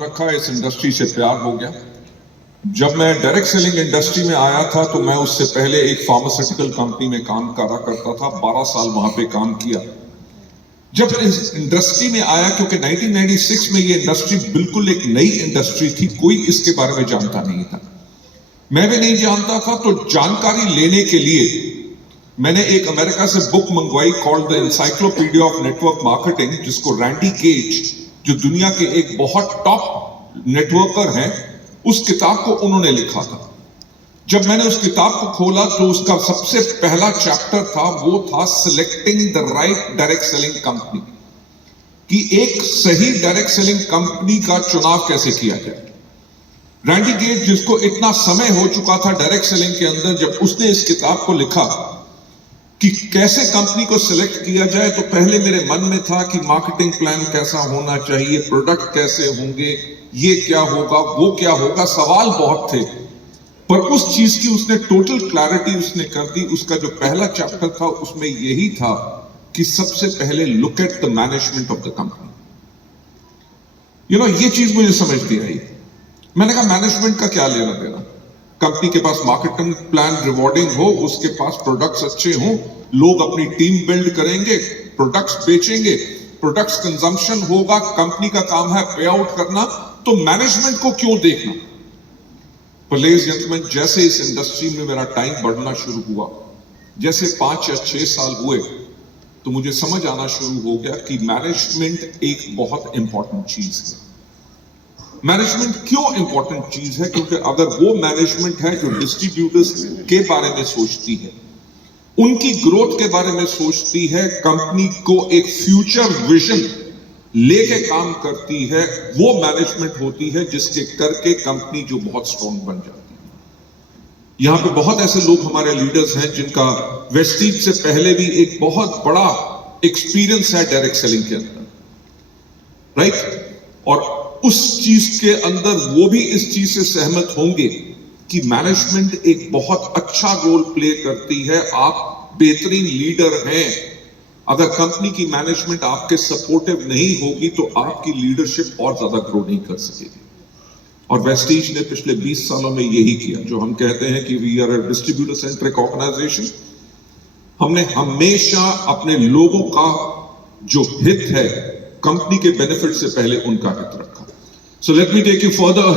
रखा, इस इंडस्ट्री से प्यार हो गया। जब मैं डायरेक्ट सेलिंग इंडस्ट्री में आया था तो मैं उससे पहले एक फार्मास्यूटिकल कंपनी में काम करा करता था, 12 साल वहां पे काम किया। जब इस इंडस्ट्री में आया, क्योंकि 1996 में ये इंडस्ट्री बिल्कुल एक नई इंडस्ट्री थी, कोई इसके बारे में जानता नहीं था, मैं भी नहीं जानता था। तो जानकारी लेने के लिए मैंने एक अमेरिका से बुक मंगवाई called the encyclopedia of network marketing, जिसको रैंडी केज, जो दुनिया के एक बहुत टॉप नेटवर्कर हैं, उस किताब को उन्होंने लिखा था। जब मैंने उस किताब को खोला तो उसका सबसे पहला चैप्टर था, वो था selecting the right direct selling company, कि एक सही डायरेक्ट सेलिंग कंपनी का चुनाव कैसे किया जाए। रैंडी गेज, जिसको इतना समय हो चुका था डायरेक्ट सेलिंग के अंदर, जब उसने इस किताब को लिखा कि कैसे कंपनी को सिलेक्ट किया जाए, तो पहले मेरे मन में था कि मार्केटिंग प्लान कैसा होना चाहिए, प्रोडक्ट कैसे होंगे, ये क्या होगा, वो क्या होगा, सवाल बहुत थे। पर उस चीज की उसने टोटल क्लैरिटी उसने कर दी। उसका जो पहला चैप्टर था उसमें यही था कि सबसे पहले look at the management of the company. ये चीज मुझे समझ नहीं आई। मैंने कहा मैनेजमेंट का क्या लेना देना, कंपनी के पास मार्केटिंग प्लान रिवॉर्डिंग हो, उसके पास प्रोडक्ट्स अच्छे हों, लोग अपनी टीम बिल्ड करेंगे, प्रोडक्ट्स बेचेंगे, प्रोडक्ट्स कंजम्पशन होगा, कंपनी का काम है पे आउट करना, तो मैनेजमेंट को क्यों देखना। पर लेडीज एंड जेंटलमैन, जैसे इस इंडस्ट्री में मेरा टाइम बढ़ना शुरू हुआ, जैसे 5 या 6 साल हुए, तो मुझे समझ आना शुरू हो गया कि मैनेजमेंट एक बहुत इंपॉर्टेंट चीज है। मैनेजमेंट क्यों इंपॉर्टेंट चीज है? क्योंकि अगर वो मैनेजमेंट है जो डिस्ट्रीब्यूटर्स के बारे में सोचती है, उनकी ग्रोथ के बारे में सोचती है, कंपनी को एक फ्यूचर विजन लेके काम करती है, वो मैनेजमेंट होती है जिसके करके कंपनी जो बहुत स्ट्रॉन्ग बन जाती है। यहां पे बहुत ऐसे लोग हमारे लीडर्स हैं जिनका वेस्टीज से पहले भी एक बहुत बड़ा एक्सपीरियंस है डायरेक्ट सेलिंग के अंदर, राइट? और उस चीज के अंदर वो भी इस चीज से सहमत होंगे कि मैनेजमेंट एक बहुत अच्छा रोल प्ले करती है। आप बेहतरीन लीडर हैं, अगर कंपनी की मैनेजमेंट आपके सपोर्टिव नहीं होगी तो आपकी लीडरशिप और ज्यादा ग्रो नहीं कर सकेगी। और वेस्टीज ने पिछले 20 सालों में यही किया। जो हम कहते हैं कि we are a distributor centric organisation, हमने हमेशा अपने लोगों का जो हित है, कंपनी के बेनिफिट से पहले उनका हित रखा। So let me take you further ahead.